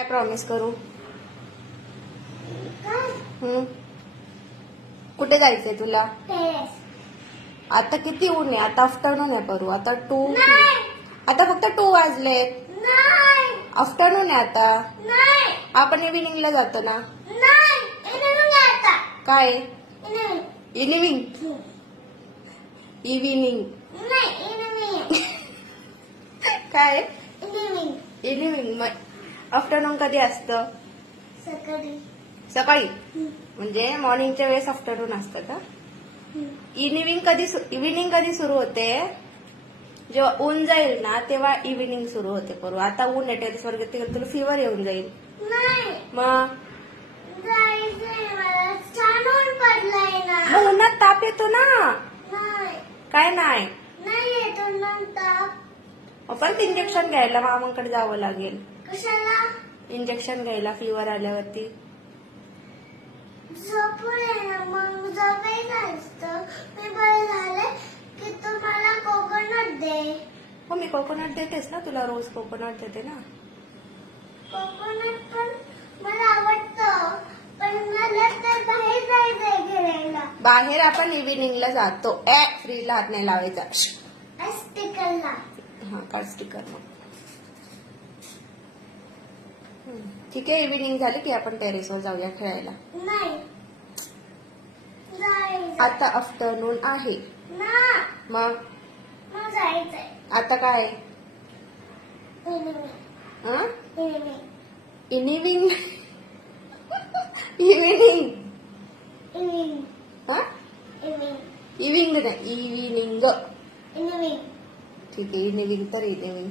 काय प्रॉमिस करू? कुठे जायचंय तुला? आता किती ऊन आहे? आता आफ्टरनून आहे करू. आता 2 आता फक्त 2 वाजलेत. आफ्टरनून आहे आता. आपण इव्हिनिंगला जातो ना. काय इव्हिनिंग? इव्हिनिंग काय इव्हिनिंग? मग आफ्टरनून कधी असतं? सकाळी म्हणजे मॉर्निंगच्या वेळेस आफ्टरनून असतं का? इव्हिनिंग कधी सुरू होते? जेव्हा ऊन जाईल ना तेव्हा इव्हिनिंग सुरू होते करू. आता ऊन आहे टेरेसवर गेली तुला फिवर येऊन जाईल. मग उन्हात ताप येतो ना. काय नाही परत इंजेक्शन घ्यायला मामांकडे जावं लागेल. इंजेक्शन घ्यायला फिवर आल्यावरती. मग जवळ जायचं मी बरं झालं की तू मला कोकोनट दे. हो मी कोकोनट देतेस ना तुला. रोज कोकोनट देते ना. कोकोनट पण मला आवडतं पण मला तर बाहेर जायचंय खेळायला. बाहेर आपण इव्हिनिंगला जातो. फ्रीजला हात नाही लावायचा. स्टिकरला. हा काढ स्टिकर. मग ठीक आहे. इव्हिनिंग झाली की आपण टेरेसवर जाऊया खेळायला. नाही जायचं. आता आफ्टरनून आहे ना मग जायचंय. आता काय? इव्हिनिंग इव्हिनिंग हा इव्हिनिंग नाही इव्हिनिंग. इव्हिनिंग ठीक आहे. इव्हिनिंग तर इव्हिनिंग.